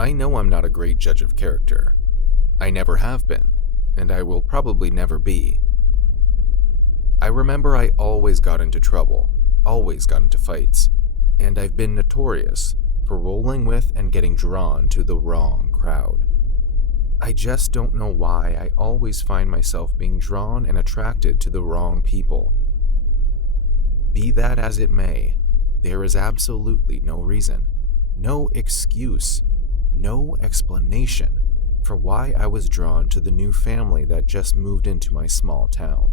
I know I'm not a great judge of character. I never have been, and I will probably never be. I remember I always got into trouble, always got into fights, and I've been notorious for rolling with and getting drawn to the wrong crowd. I just don't know why I always find myself being drawn and attracted to the wrong people. Be that as it may, there is absolutely no reason, no excuse, no explanation for why I was drawn to the new family that just moved into my small town.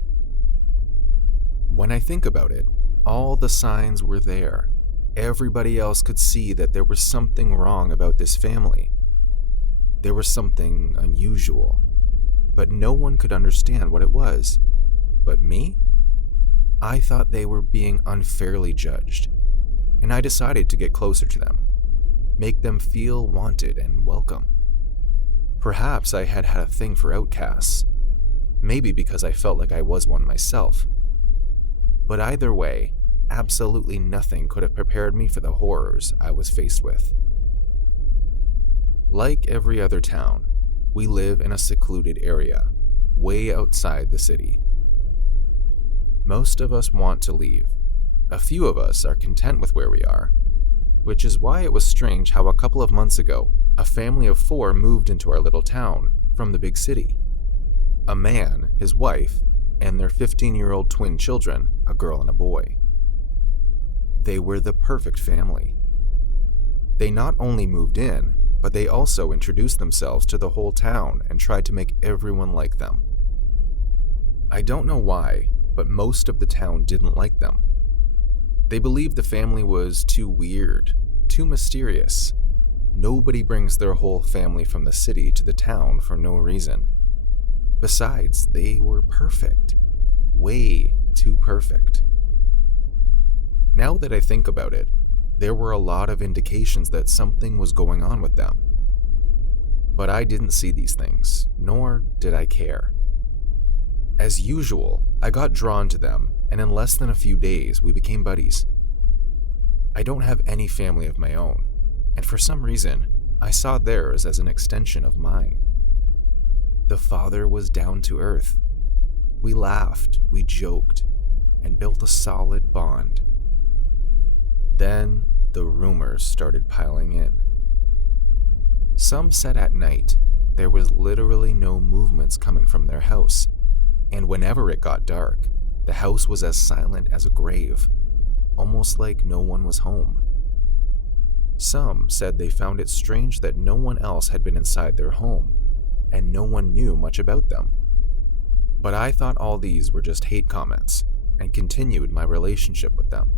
When I think about it, all the signs were there. Everybody else could see that there was something wrong about this family. There was something unusual, but no one could understand what it was. But me? I thought they were being unfairly judged, and I decided to get closer to them, make them feel wanted and welcome. Perhaps I had had a thing for outcasts, maybe because I felt like I was one myself. But either way, absolutely nothing could have prepared me for the horrors I was faced with. Like every other town, we live in a secluded area, way outside the city. Most of us want to leave. A few of us are content with where we are, which is why it was strange how a couple of months ago, a family of 4 moved into our little town from the big city. A man, his wife, and their 15-year-old twin children, a girl and a boy. They were the perfect family. They not only moved in, but they also introduced themselves to the whole town and tried to make everyone like them. I don't know why, but most of the town didn't like them. They believed the family was too weird, too mysterious. Nobody brings their whole family from the city to the town for no reason. Besides, they were perfect. Way too perfect. Now that I think about it, there were a lot of indications that something was going on with them. But I didn't see these things, nor did I care. As usual, I got drawn to them, and in less than a few days, we became buddies. I don't have any family of my own, and for some reason, I saw theirs as an extension of mine. The father was down to earth. We laughed, we joked, and built a solid bond. Then the rumors started piling in. Some said at night there was literally no movements coming from their house, and whenever it got dark, the house was as silent as a grave, almost like no one was home. Some said they found it strange that no one else had been inside their home, and no one knew much about them. But I thought all these were just hate comments, and continued my relationship with them.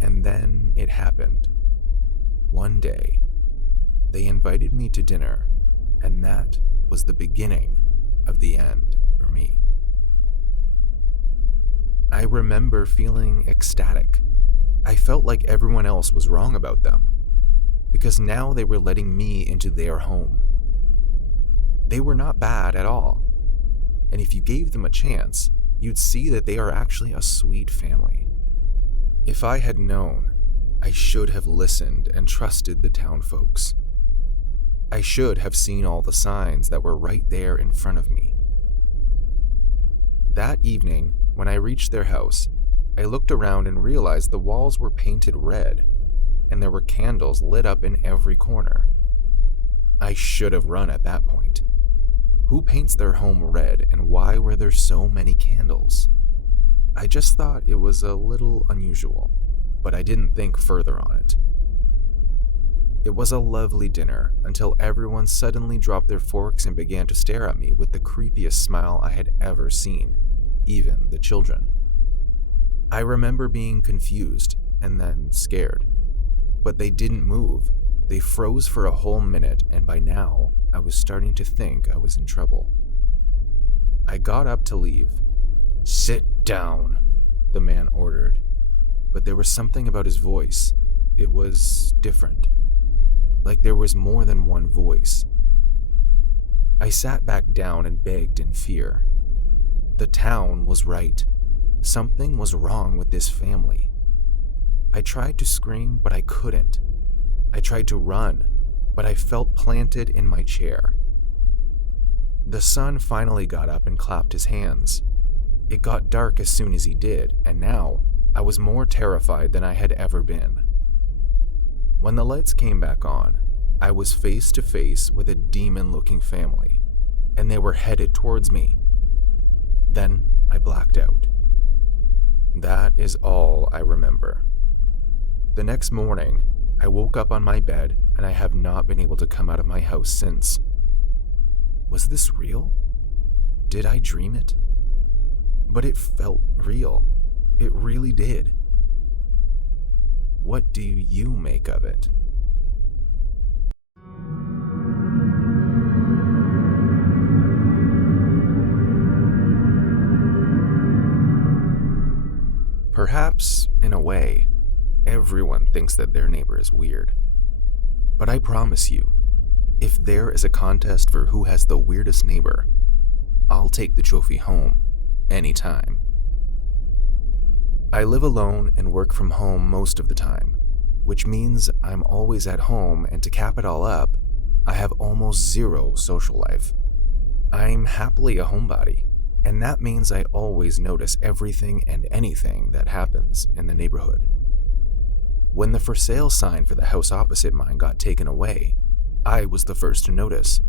And then it happened. One day, they invited me to dinner, and that was the beginning of the end for me. I remember feeling ecstatic. I felt like everyone else was wrong about them, because now they were letting me into their home. They were not bad at all, and if you gave them a chance, you'd see that they are actually a sweet family. If I had known, I should have listened and trusted the town folks. I should have seen all the signs that were right there in front of me. That evening, when I reached their house, I looked around and realized the walls were painted red, and there were candles lit up in every corner. I should have run at that point. Who paints their home red, and why were there so many candles? I just thought it was a little unusual, but I didn't think further on it. It was a lovely dinner until everyone suddenly dropped their forks and began to stare at me with the creepiest smile I had ever seen, even the children. I remember being confused and then scared, but they didn't move. They froze for a whole minute, and by now, I was starting to think I was in trouble. I got up to leave. "Sit down," the man ordered, but there was something about his voice. It was different, like there was more than one voice. I sat back down and begged in fear. The town was right. Something was wrong with this family. I tried to scream, but I couldn't. I tried to run, but I felt planted in my chair. The sun finally got up and clapped his hands. It got dark as soon as he did, and now I was more terrified than I had ever been. When the lights came back on, I was face to face with a demon-looking family, and they were headed towards me. Then I blacked out. That is all I remember. The next morning, I woke up on my bed and I have not been able to come out of my house since. Was this real? Did I dream it? But it felt real. It really did. What do you make of it? Perhaps, in a way, everyone thinks that their neighbor is weird. But I promise you, if there is a contest for who has the weirdest neighbor, I'll take the trophy home anytime. I live alone and work from home most of the time, which means I'm always at home, and to cap it all up, I have almost zero social life. I'm happily a homebody, and that means I always notice everything and anything that happens in the neighborhood. When the for sale sign for the house opposite mine got taken away, I was the first to notice,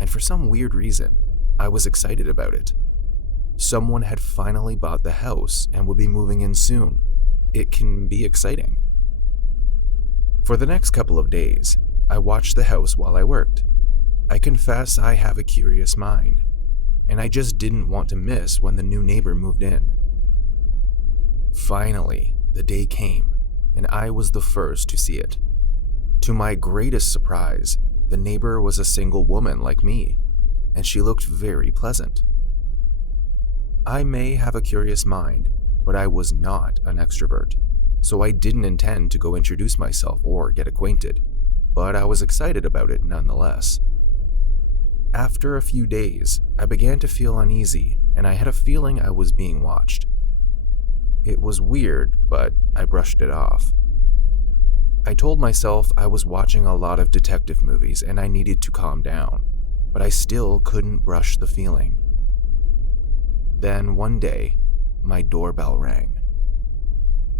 and for some weird reason, I was excited about it. Someone had finally bought the house and would be moving in soon. It can be exciting. For the next couple of days, I watched the house while I worked. I confess I have a curious mind, and I just didn't want to miss when the new neighbor moved in. Finally, the day came, and I was the first to see it. To my greatest surprise, the neighbor was a single woman like me, and she looked very pleasant. I may have a curious mind, but I was not an extrovert, so I didn't intend to go introduce myself or get acquainted, but I was excited about it nonetheless. After a few days, I began to feel uneasy, and I had a feeling I was being watched. It was weird, but I brushed it off. I told myself I was watching a lot of detective movies and I needed to calm down, but I still couldn't brush the feeling. Then one day, my doorbell rang.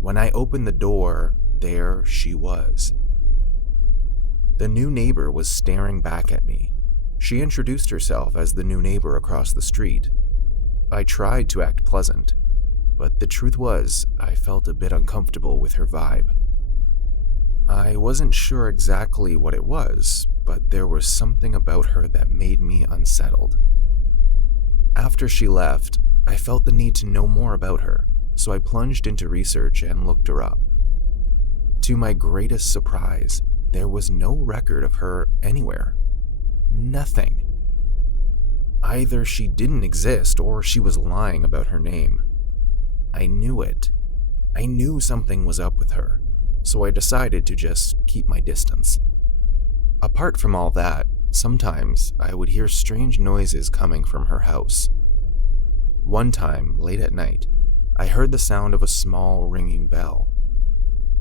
When I opened the door, there she was. The new neighbor was staring back at me. She introduced herself as the new neighbor across the street. I tried to act pleasant, but the truth was, I felt a bit uncomfortable with her vibe. I wasn't sure exactly what it was, but there was something about her that made me unsettled. After she left, I felt the need to know more about her, so I plunged into research and looked her up. To my greatest surprise, there was no record of her anywhere. Nothing. Either she didn't exist or she was lying about her name. I knew it. I knew something was up with her, so I decided to just keep my distance. Apart from all that, sometimes I would hear strange noises coming from her house. One time, late at night, I heard the sound of a small ringing bell.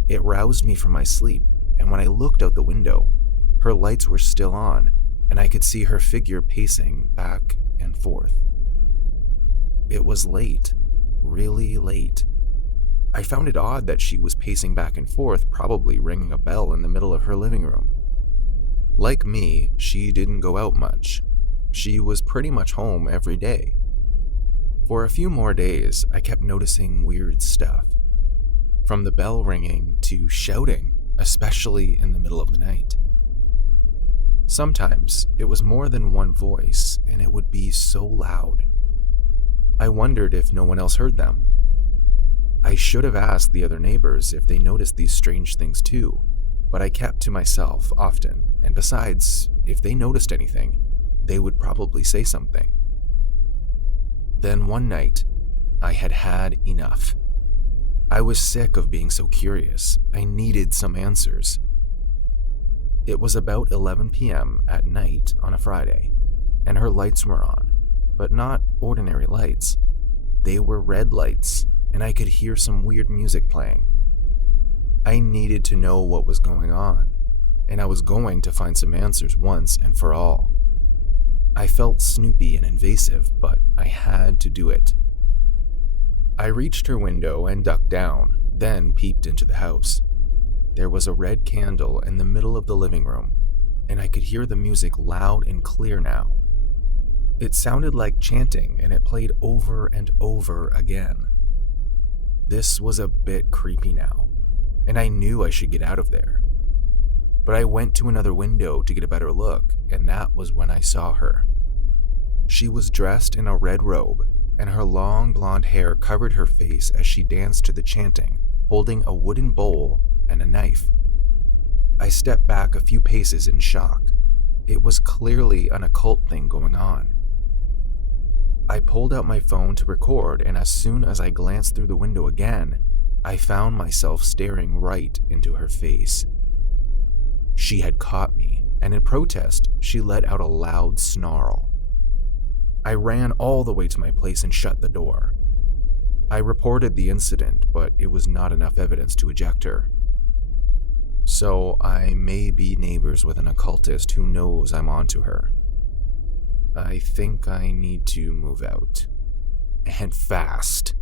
It roused me from my sleep, and when I looked out the window, her lights were still on, and I could see her figure pacing back and forth. It was late, really late. I found it odd that she was pacing back and forth, probably ringing a bell in the middle of her living room. Like me, she didn't go out much. She was pretty much home every day. For a few more days, I kept noticing weird stuff. From the bell ringing to shouting, especially in the middle of the night. Sometimes it was more than one voice, and it would be so loud. I wondered if no one else heard them. I should have asked the other neighbors if they noticed these strange things too, but I kept to myself often, and besides, if they noticed anything, they would probably say something. Then one night, I had had enough. I was sick of being so curious. I needed some answers. It was about 11 p.m. at night on a Friday, and her lights were on, but not ordinary lights. They were red lights, and I could hear some weird music playing. I needed to know what was going on, and I was going to find some answers once and for all. I felt snoopy and invasive, but I had to do it. I reached her window and ducked down, then peeped into the house. There was a red candle in the middle of the living room, and I could hear the music loud and clear now. It sounded like chanting, and it played over and over again. This was a bit creepy now, and I knew I should get out of there. But I went to another window to get a better look, and that was when I saw her. She was dressed in a red robe, and her long blonde hair covered her face as she danced to the chanting, holding a wooden bowl and a knife. I stepped back a few paces in shock. It was clearly an occult thing going on. I pulled out my phone to record, and as soon as I glanced through the window again, I found myself staring right into her face. She had caught me, and in protest, she let out a loud snarl. I ran all the way to my place and shut the door. I reported the incident, but it was not enough evidence to eject her. So I may be neighbors with an occultist who knows I'm onto her. I think I need to move out. And fast.